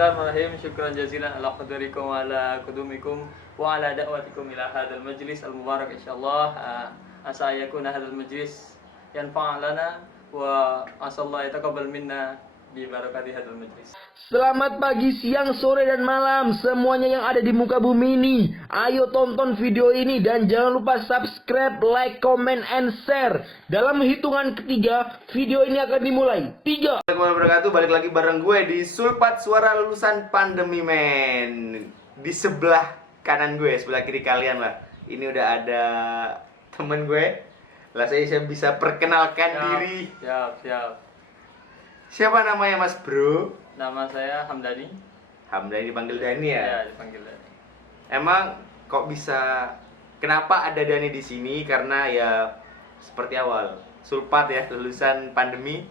Bismillahirrahmanirrahim. Syukran jazilan ala qadarikum wa ala kudumikum wa ala da'watikum ila hadzal majlis al-mubarak insyaallah. Asa yakuna hadzal majlis yanfa' lana wa asallahu yataqabbal minna bi barakati hadzal majlis. Selamat pagi, siang, sore, dan malam semuanya yang ada di muka bumi ini. Ayo tonton video ini dan jangan lupa subscribe, like, comment, and share. Dalam hitungan ketiga, video ini akan dimulai. 3. Assalamualaikum warahmatullahi wabarakatuh. Balik lagi bareng gue di Sulpat Suara Lulusan Pandemi Men. Di sebelah kanan gue, sebelah kiri kalian lah. Ini udah ada temen gue. Lah saya bisa perkenalkan diri. Siap. Siapa namanya Mas Bro? Nama saya Hamdani. Hamdani dipanggil Dani ya? Ya, dipanggil Dani. Emang kok bisa, kenapa ada Dani di sini? Karena ya seperti awal, Sulpat ya, lulusan pandemi.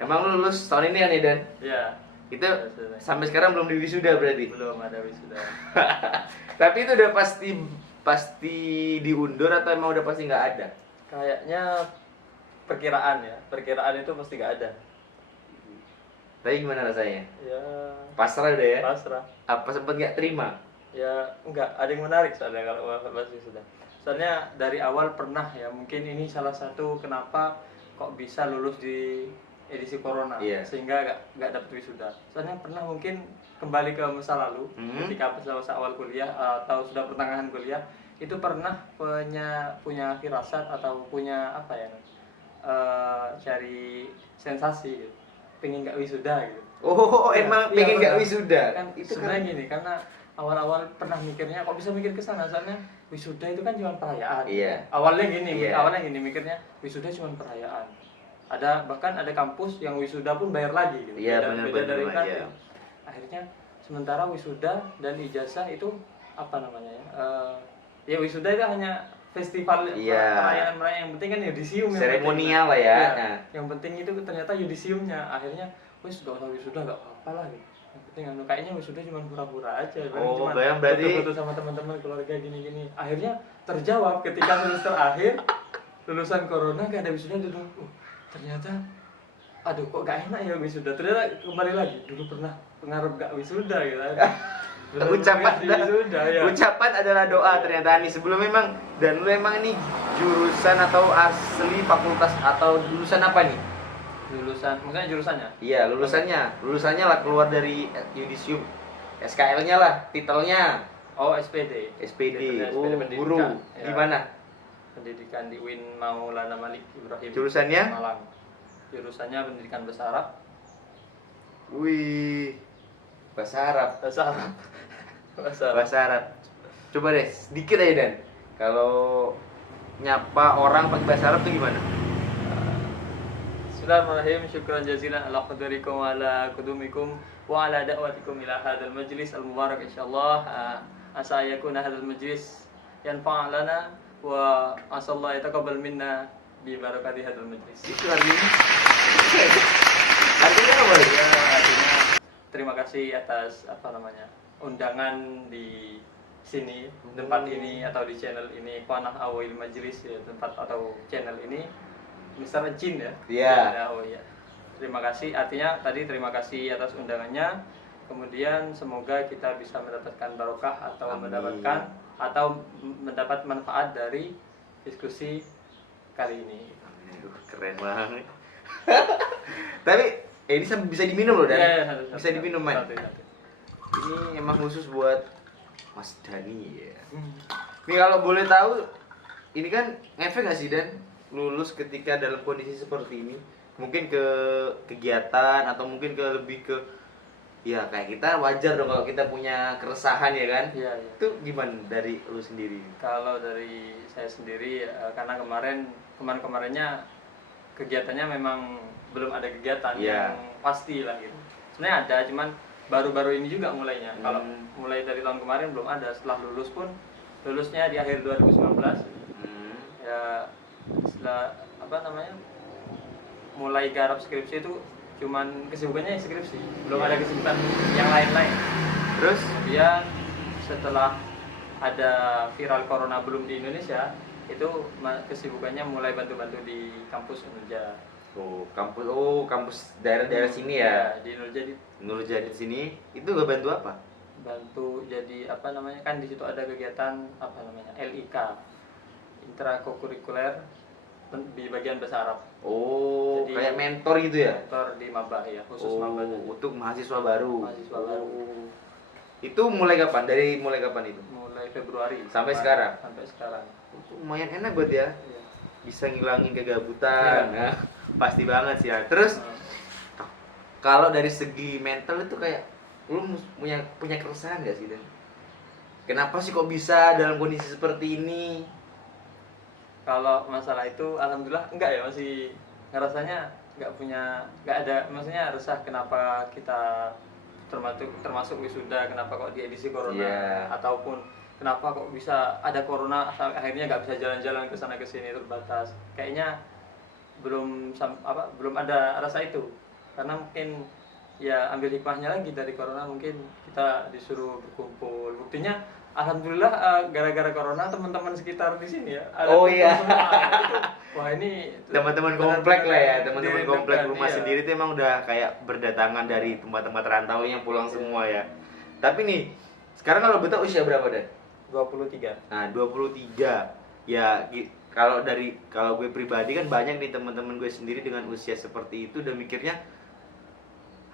Emang lu lulus tahun ini ya nih Dan? Ya. Itu sampai sekarang belum diwisuda berarti? Belum ada wisuda. Tapi itu udah pasti diundur atau emang udah pasti nggak ada? Kayaknya perkiraan ya. Perkiraan itu pasti nggak ada. Tapi gimana rasanya? Ya. Pasrah udah ya? Pasrah. Apa sempet nggak terima? Ya enggak, ada yang menarik soalnya kalau pasti sudah. Soalnya dari awal pernah ya, mungkin ini salah satu kenapa kok bisa lulus di edisi corona, sehingga nggak dapat wisuda. Soalnya pernah mungkin kembali ke masa lalu, ketika masa awal kuliah atau sudah pertengahan kuliah, itu pernah punya firasat atau punya apa ya, cari sensasi gitu. Pengen nggak wisuda gitu. Oh, ya, emang pengen nggak wisuda? Kan itu sebenarnya gini, karena awal-awal pernah mikirnya kok bisa mikir ke sana, soalnya wisuda itu kan cuma perayaan. Iya. Awalnya gini mikirnya wisuda cuma perayaan. Bahkan ada kampus yang wisuda pun bayar lagi gitu. Iya, beda dari benar, kan. ya. Akhirnya sementara wisuda dan ijazah itu apa namanya ya? Ya wisuda itu hanya festival perayaan yang penting kan yudisium, seremonial lah ya. Nah, yang penting itu ternyata yudisiumnya. Akhirnya wis gak usah wisuda, gak apa-apa lah gitu. Yang penting kayaknya wisuda cuma pura-pura aja. Oh, cuma berarti foto-foto sama teman-teman keluarga gini-gini. Akhirnya terjawab ketika semester akhir lulusan corona gak ada wisuda dulu. Ternyata aduh kok gak enak ya wisuda. Ternyata kembali lagi dulu pernah pengaruh gak wisuda gitu. Ucapan adalah doa ternyata nih. Sebelum memang dan lu emang ini jurusan atau asli fakultas atau lulusan apa nih? Maksudnya jurusannya? Iya, lulusannya lah, keluar dari yudisium. SKL-nya lah, titelnya. Oh, SPD. SPD. Oh, pendidikan. guru. Ya. Di mana? Pendidikan di UIN Maulana Malik Ibrahim. Jurusannya? Malang. Jurusannya pendidikan bahasa Arab. Wih. Bahasa Arab. Bahasa Arab. Coba deh, sedikit aja Dan. Kalau nyapa orang pakai bahasa Arab tuh gimana? Bismillahirrahmanirrahim. Syukran jazilan ala qadarikum wa ala kudumikum wa ala da'watikum ila hadzal majlis al-mubarak insyaallah. Asa yakuna hadzal majlis yanfa' lana wa asallahu yataqabbal minna bi barakati hadzal majlis. Itu artinya. Artinya apa ya? Artinya terima kasih atas undangan di sini, tempat ini atau di channel ini, Qanah Awil Majlis ya, tempat atau channel ini Mr. Jin ya. Iya. Oh iya. Terima kasih, artinya tadi terima kasih atas undangannya. Kemudian semoga kita bisa mendapatkan barokah atau mendapat manfaat dari diskusi kali ini. Aduh, keren banget. Tapi ini bisa diminum loh Dan. Iya, bisa diminum Man. Satu. Ini emang khusus buat Mas Dani ya. Ini kalau boleh tahu, ini kan ngefek gak sih Dan lulus ketika dalam kondisi seperti ini? Mungkin ke kegiatan atau mungkin lebih ke ya kayak kita wajar dong kalau kita punya keresahan ya kan? Iya. Itu gimana dari lu sendiri? Kalau dari saya sendiri karena kemarinnya kegiatannya memang belum ada kegiatan yang pasti lah gitu. Sebenarnya ada, cuman baru-baru ini juga mulainya. Kalau mulai dari tahun kemarin belum ada. Setelah lulus pun lulusnya di akhir 2019. Ya setelah mulai garap skripsi itu cuman kesibukannya skripsi. Belum ada kesibukan yang lain-lain. Terus kemudian setelah ada viral corona belum di Indonesia, itu kesibukannya mulai bantu-bantu di kampus Unja. Kampus daerah-daerah sini ya. Di Nurjadid. Nurjadid sini itu gak bantu apa? Bantu jadi apa namanya, kan di situ ada kegiatan apa namanya LIK, intrakurikuler di bagian bahasa Arab. Jadi, kayak mentor gitu ya? Mentor di maba ya, khusus maba. Untuk mahasiswa baru. Mahasiswa baru. Itu mulai kapan? Dari mulai kapan itu? Mulai Februari sampai sekarang. Sampai sekarang. Lumayan enak buat ya. Iya. Bisa ngilangin kegabutan. Iya. Nah, pasti banget sih ya. Terus kalau dari segi mental itu kayak lu punya keresahan gak sih, Dan? Kenapa sih kok bisa dalam kondisi seperti ini? Kalau masalah itu alhamdulillah enggak ya, masih ngerasanya enggak ada, maksudnya resah kenapa kita termasuk wisuda, kenapa kok di edisi corona, ataupun kenapa kok bisa ada corona akhirnya nggak bisa jalan-jalan ke sana ke sini, terbatas. Kayaknya belum ada rasa itu, karena mungkin ya ambil hikmahnya lagi dari corona, mungkin kita disuruh berkumpul. Buktinya alhamdulillah gara-gara corona teman-teman sekitar di sini ya ada semua. Wah, ini teman-teman komplek lah ya, teman-teman komplek rumah sendiri itu emang udah kayak berdatangan dari tempat-tempat rantau yang pulang semua ya. Tapi nih, sekarang kalau betul usia berapa, Dan? 23. Nah, 23. Ya, kalau gue pribadi kan banyak nih teman-teman gue sendiri dengan usia seperti itu udah mikirnya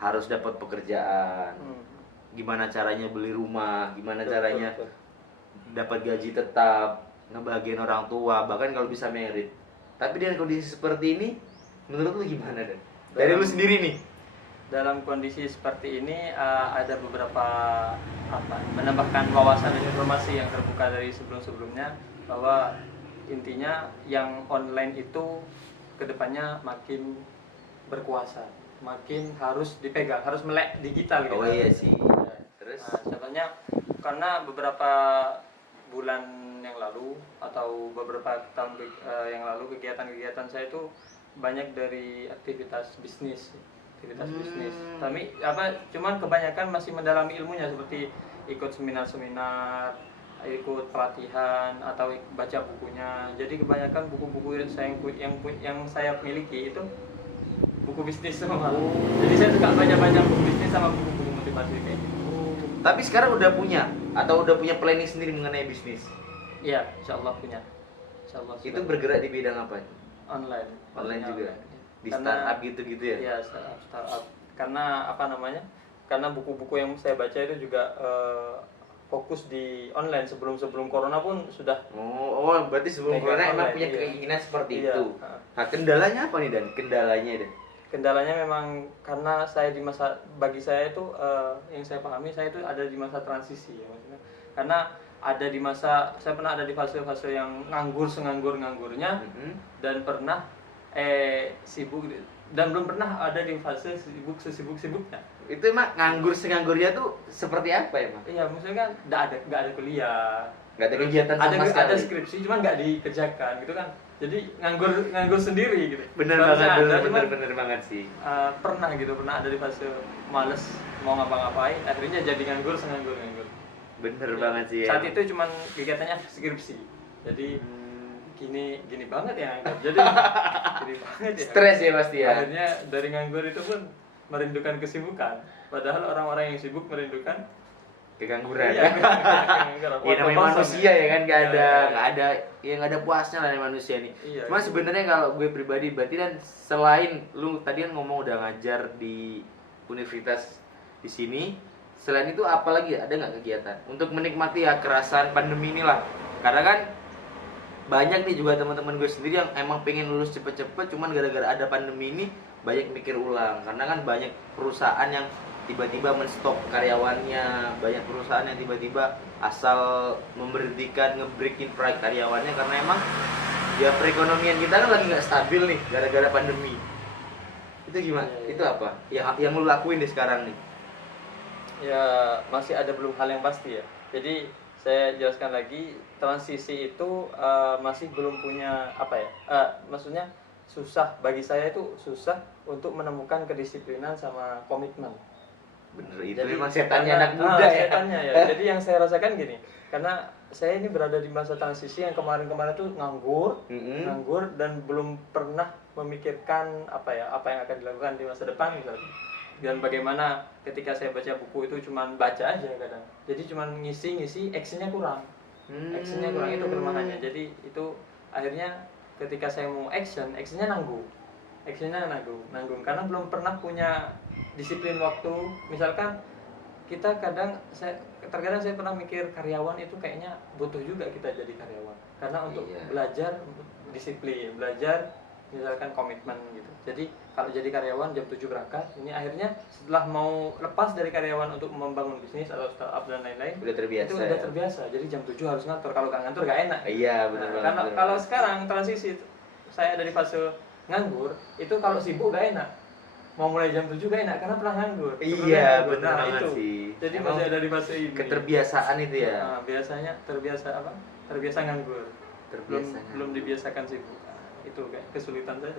harus dapat pekerjaan. Gimana caranya beli rumah, gimana caranya dapat gaji tetap, ngebahagiain orang tua, bahkan kalau bisa merit. Tapi dengan kondisi seperti ini, menurut lu gimana, Dan? Dari lu sendiri nih. Dalam kondisi seperti ini ada beberapa menambahkan wawasan dan informasi yang terbuka dari sebelum-sebelumnya, bahwa intinya yang online itu kedepannya makin berkuasa, makin harus dipegang, harus melek digital gitu. Oh iya sih. Terus contohnya karena beberapa bulan yang lalu atau beberapa tahun yang lalu kegiatan-kegiatan saya itu banyak dari aktivitas bisnis. Tapi cuman kebanyakan masih mendalami ilmunya, seperti ikut seminar-seminar, ikut pelatihan atau baca bukunya. Jadi kebanyakan buku-buku yang saya miliki itu buku bisnis semua. Jadi saya suka baca-baca buku bisnis sama buku-buku motivasi kayak gitu. Tapi sekarang udah punya planning sendiri mengenai bisnis? Iya, insyaallah punya. Insyaallah. Itu bergerak di bidang apa? Online juga. Online. Di startup gitu-gitu ya? Iya, startup. Karena karena buku-buku yang saya baca itu juga fokus di online. Sebelum corona pun sudah. Berarti sebelum corona emang punya keinginan seperti itu. Nah, kendalanya apa nih, Dan? Kendalanya memang karena bagi saya itu yang saya pahami, saya itu ada di masa transisi ya, maksudnya. Karena saya pernah ada di fase-fase yang nganggur-nganggurnya, dan pernah sibuk, dan belum pernah ada di fase sesibuk-sibuknya. Itu emang nganggur-senganggurnya tuh seperti apa ya, Mas? Iya, maksudnya kan nggak ada kuliah, nggak ada kegiatan sama sekali. Ada skripsi cuma nggak dikerjakan gitu kan. Jadi nganggur sendiri gitu. Bener banget sih. Pernah ada di fase males mau ngapa-ngapain, akhirnya jadi nganggur. Bener banget sih. Saat itu cuman kegiatannya skripsi. Jadi gini banget ya. Jadi gini banget ya. Stres ya pasti ya. Akhirnya dari nganggur itu pun merindukan kesibukan. Padahal orang-orang yang sibuk merindukan kegangguran. Iya, namanya manusia ya kan, nggak ada puasnya lah manusia nih. Iya, cuma sebenarnya kalau gue pribadi, berarti Dan, selain lu tadi kan ngomong udah ngajar di universitas di sini, selain itu apa lagi, ada nggak kegiatan untuk menikmati ya kerasan pandemi ini lah? Karena kan banyak nih juga teman-teman gue sendiri yang emang pengen lulus cepet-cepet, cuman gara-gara ada pandemi ini banyak mikir ulang. Karena kan banyak perusahaan yang tiba-tiba menstop karyawannya, banyak perusahaan yang tiba-tiba asal memberhentikan, ngebreakin karyawannya karena emang ya perekonomian kita kan lagi nggak stabil nih gara-gara pandemi. Itu gimana? Itu apa? Yang lu lakuin deh sekarang nih? Ya masih ada belum hal yang pasti ya. Jadi saya jelaskan lagi, transisi itu masih belum punya maksudnya susah bagi saya, itu susah untuk menemukan kedisiplinan sama komitmen. Bener, itu Jadi, memang setannya karena- anak muda ya. Setannya ya. Jadi yang saya rasakan gini, karena saya ini berada di masa transisi yang kemarin-kemarin tuh nganggur dan belum pernah memikirkan apa yang akan dilakukan di masa depan misalnya. Dan bagaimana ketika saya baca buku itu cuman baca aja kadang. Jadi cuman ngisi, actionnya kurang. Actionnya kurang, itu kelemahannya. Jadi itu akhirnya ketika saya mau actionnya nanggung. Actionnya nanggung karena belum pernah punya disiplin waktu. Misalkan kita terkadang saya pernah mikir karyawan itu kayaknya butuh juga kita jadi karyawan karena untuk belajar disiplin, belajar misalkan komitmen gitu. Jadi kalau jadi karyawan jam 7 berangkat, ini akhirnya setelah mau lepas dari karyawan untuk membangun bisnis atau startup dan lain-lain, udah terbiasa. Itu udah terbiasa. Jadi jam 7 harus ngantor. Kalau nggak ngantor nggak enak. Iya, benar banget. Kalau sekarang transisi saya dari fase nganggur, itu kalau sibuk nggak enak. Mau mulai jam 7 gak enak karena pernah nganggur. Iya, benar banget itu. sih. Jadi Emang masih ada di fase ini. keterbiasaan itu ya. Nah, biasanya terbiasa nganggur. Belum dibiasakan sibuk. Itu kayak kesulitan saya.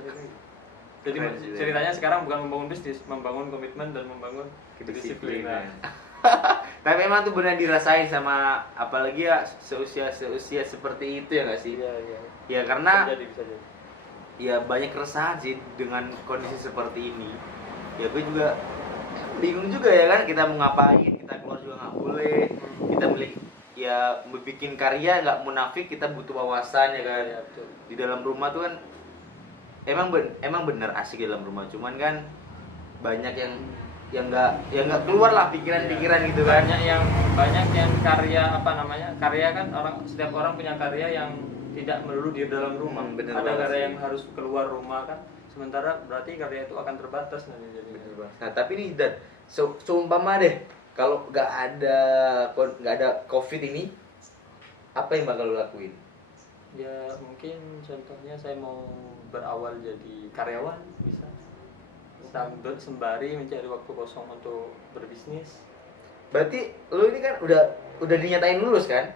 Jadi ceritanya sekarang bukan membangun bisnis, membangun komitmen dan membangun kedisiplinan. Tapi emang tuh benar dirasain sama apalagi ya seusia seperti itu ya nggak sih? Iya. Ya karena Bisa jadi. ya banyak keresahan sih dengan kondisi seperti ini. Ya gue juga bingung juga ya kan, kita mau ngapain, kita keluar juga nggak boleh, kita bikin karya nggak munafik, kita butuh wawasan ya kan. Ya, betul. Di dalam rumah tuh kan emang bener asik di dalam rumah, cuman kan banyak yang nggak keluar lah pikiran-pikiran gitu kan. Banyak yang karya karya kan setiap orang punya karya yang tidak melulu di dalam rumah. Ada karya yang harus keluar rumah kan, sementara berarti karya itu akan terbatas nanti jadi. Nah tapi nih Dan, seumpama deh kalau nggak ada COVID ini, apa yang bakal lo lakuin? Ya mungkin contohnya saya mau berawal jadi karyawan bisa, sambil sembari mencari waktu kosong untuk berbisnis. Berarti lo ini kan udah dinyatain lulus kan?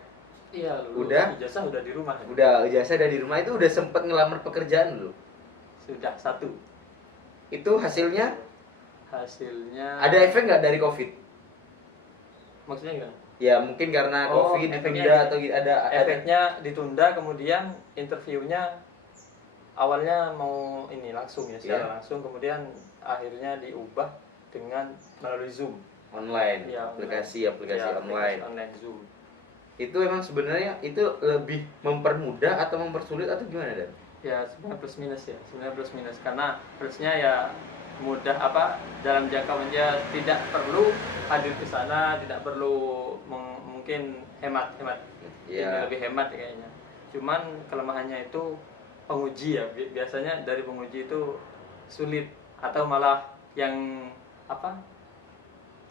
Iya, lulus. Udah? Ijazah udah di rumah. Udah ijazah dari rumah, itu udah sempet ngelamar pekerjaan lo? Sudah 1. Itu hasilnya Hasilnya ada efek nggak dari COVID? Maksudnya gimana? Ya mungkin karena COVID ditunda atau ada efeknya ditunda, kemudian interviewnya awalnya mau ini langsung ya, secara langsung, kemudian akhirnya diubah dengan melalui Zoom online, ya, aplikasi online. Online Zoom. Itu emang sebenarnya itu lebih mempermudah atau mempersulit atau gimana Dan? Ya sebenarnya plus minus ya, karena plusnya ya mudah dalam jangka panjang, tidak perlu hadir ke sana, tidak perlu mungkin hemat Ya. Ini lebih hemat kayaknya. Cuman kelemahannya itu penguji ya, biasanya dari penguji itu sulit atau malah yang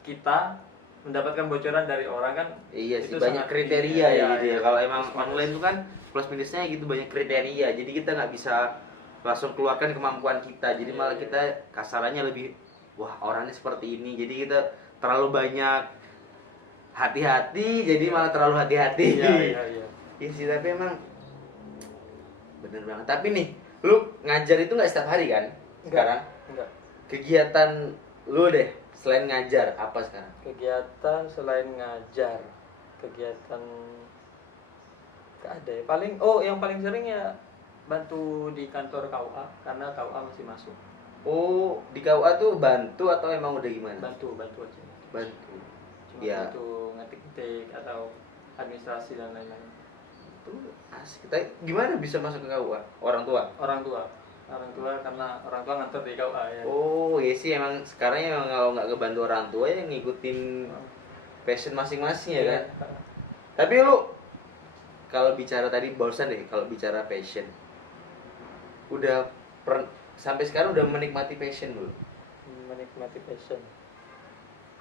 kita mendapatkan bocoran dari orang kan. Iya sih, itu banyak sangat kriteria ya gitu ya. Kalau emang Plus minus. online itu kan plus minusnya gitu, banyak kriteria. Jadi kita nggak bisa langsung keluarkan kemampuan kita. Jadi malah kita kasarannya lebih, wah orangnya seperti ini. Jadi kita terlalu banyak hati-hati, jadi malah terlalu hati-hati. Iya. Iya sih, tapi emang bener banget. Tapi nih, lu ngajar itu nggak setiap hari kan? Sekarang? Enggak. Kegiatan lu deh selain ngajar apa sekarang? Kegiatan selain ngajar, kegiatan gak ada ya. Yang paling sering ya bantu di kantor KUA karena KUA masih masuk. Oh, di KUA tuh bantu atau emang udah gimana? Bantu aja. Bantu. Cuma Ya. bantu ngetik-ngetik atau administrasi dan lain-lain. Itu asik. Kita gimana bisa masuk ke KUA? Orang tua? Orang tua karena orang tua ngantor di KUA ya. Oh, iya sih emang sekarang emang kalau nggak kebantu orang tua ya ngikutin passion masing-masing ya kan. Tapi lu kalau bicara tadi barusan deh, kalau bicara passion, sampai sekarang udah menikmati passion dulu. Menikmati passion.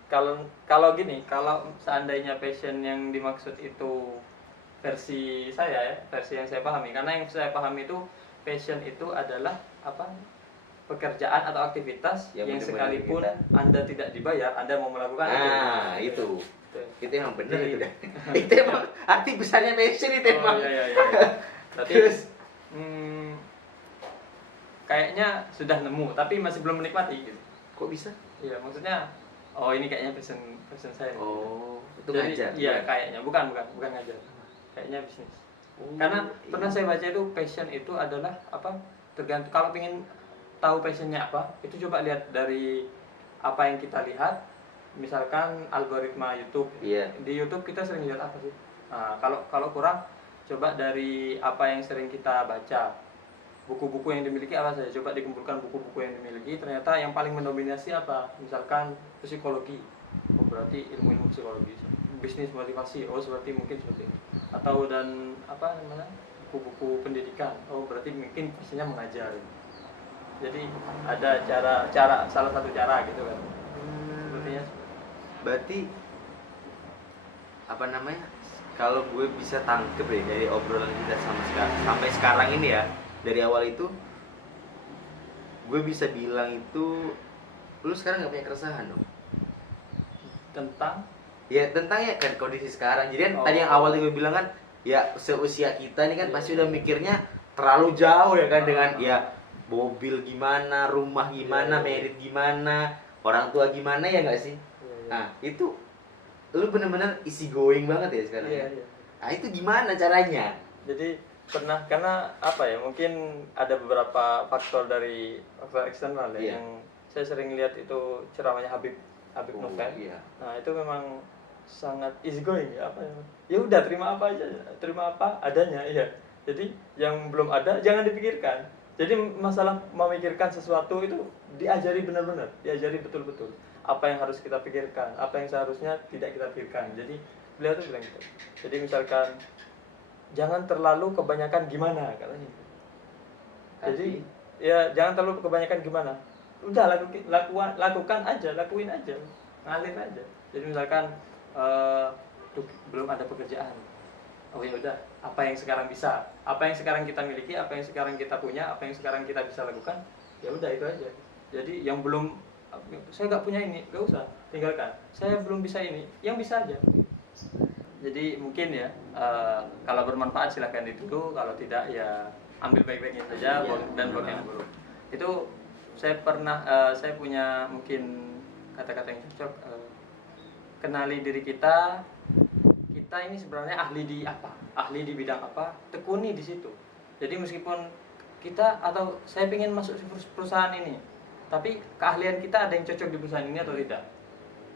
Kalau seandainya passion yang dimaksud itu versi saya ya, versi yang saya pahami. Karena yang saya pahami itu passion itu adalah pekerjaan atau aktivitas yang sekalipun Anda tidak dibayar, Anda mau melakukan itu. Nah, itu emang bener itu deh. Itu emang arti besarnya passion itu emang. Iya. Tapi kayaknya sudah nemu, tapi masih belum menikmati gitu. Kok bisa? Iya, maksudnya oh ini kayaknya passion saya nih. Oh, itu Jadi, ngajar. iya kayaknya bukan ngajar, kayaknya bisnis. Karena pernah saya baca itu passion itu adalah apa, tergantung kalau pengen tahu passionnya apa itu coba lihat dari apa yang kita lihat, misalkan algoritma YouTube. Di YouTube kita sering lihat apa sih. Nah, kalau kurang coba dari apa yang sering kita baca, buku-buku yang dimiliki apa saja, coba dikumpulkan buku-buku yang dimiliki, ternyata yang paling mendominasi apa, misalkan psikologi, oh berarti ilmu psikologi. Bisnis motivasi, oh seperti mungkin seperti itu. Atau dan apa namanya, buku-buku pendidikan, oh berarti mungkin pastinya mengajar. Jadi ada cara salah satu cara gitu kan. Sepertinya. Berarti apa namanya, kalau gue bisa tangkep ya dari obrolan kita sampai sekarang ini ya, dari awal itu gue bisa bilang itu lu sekarang nggak punya keresahan dong Tentang tentang ya kan kondisi sekarang. Jadi kan tadi yang awal gue bilang kan ya seusia kita ini kan pasti udah mikirnya terlalu jauh ya kan, dengan ya mobil gimana, rumah gimana, merit gimana, orang tua gimana, ya nggak sih? Nah itu lu bener-bener easy going banget ya sekarang. Nah itu gimana caranya? Jadi pernah, karena apa ya, mungkin ada beberapa faktor dari faktor eksternal ya, yang saya sering lihat itu ceramahnya Habib Novel. Nah itu memang sangat easy going ya, apa ya udah terima apa aja, terima apa adanya ya. Jadi yang belum ada jangan dipikirkan. Jadi masalah memikirkan sesuatu itu diajari benar-benar, diajari betul-betul apa yang harus kita pikirkan, apa yang seharusnya tidak kita pikirkan. Jadi beliau tuh bilang gitu. Jadi misalkan jangan terlalu kebanyakan gimana katanya. Jadi ya jangan terlalu kebanyakan gimana. Udah lakukan aja, lakuin aja, ngalir aja. Jadi misalkan belum ada pekerjaan, oh ya udah, apa yang sekarang bisa, apa yang sekarang kita miliki, apa yang sekarang kita punya, apa yang sekarang kita bisa lakukan, ya udah itu aja. Jadi yang belum, saya nggak punya ini, nggak usah, tinggalkan. Saya belum bisa ini, yang bisa aja. Jadi mungkin ya kalau bermanfaat silahkan ditiru, kalau tidak ya ambil baik-baiknya saja dan buang yang buruk. Itu saya pernah, saya punya mungkin kata-kata yang cocok. Kenali diri kita ini sebenarnya ahli di apa, ahli di bidang apa, tekuni di situ. Jadi meskipun kita atau saya ingin masuk perusahaan ini, tapi keahlian kita ada yang cocok di perusahaan ini atau tidak.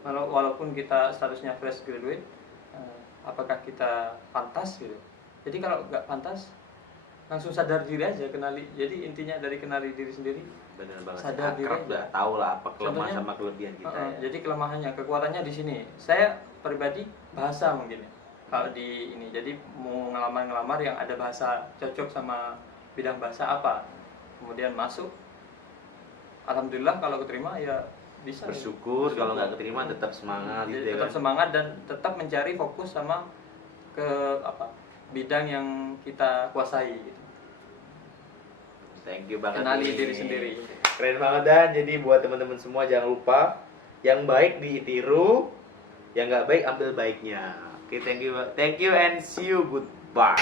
Walaupun kita statusnya fresh graduate, apakah kita pantas gitu. Jadi kalau nggak pantas, langsung sadar diri aja, kenali. Jadi intinya dari kenali diri sendiri. Benar banget. Sadar diri aja. Tahu lah apa kelemahan sama kelebihan kita. Jadi kelemahannya, kekuatannya di sini. Saya pribadi bahasa mungkin ya. Kalau di ini, jadi mau ngelamar yang ada bahasa cocok sama bidang bahasa apa, kemudian masuk. Alhamdulillah kalau keterima ya bisa. Bersyukur. Kalau nggak keterima tetap semangat. Jadi gitu tetap kan? semangat dan tetap mencari fokus sama ke apa, bidang yang kita kuasai gitu. Thank you banget. Kenali diri sendiri. Keren banget Dan. Jadi buat teman-teman semua jangan lupa, yang baik ditiru, yang nggak baik ambil baiknya. Oke, thank you and see you, goodbye.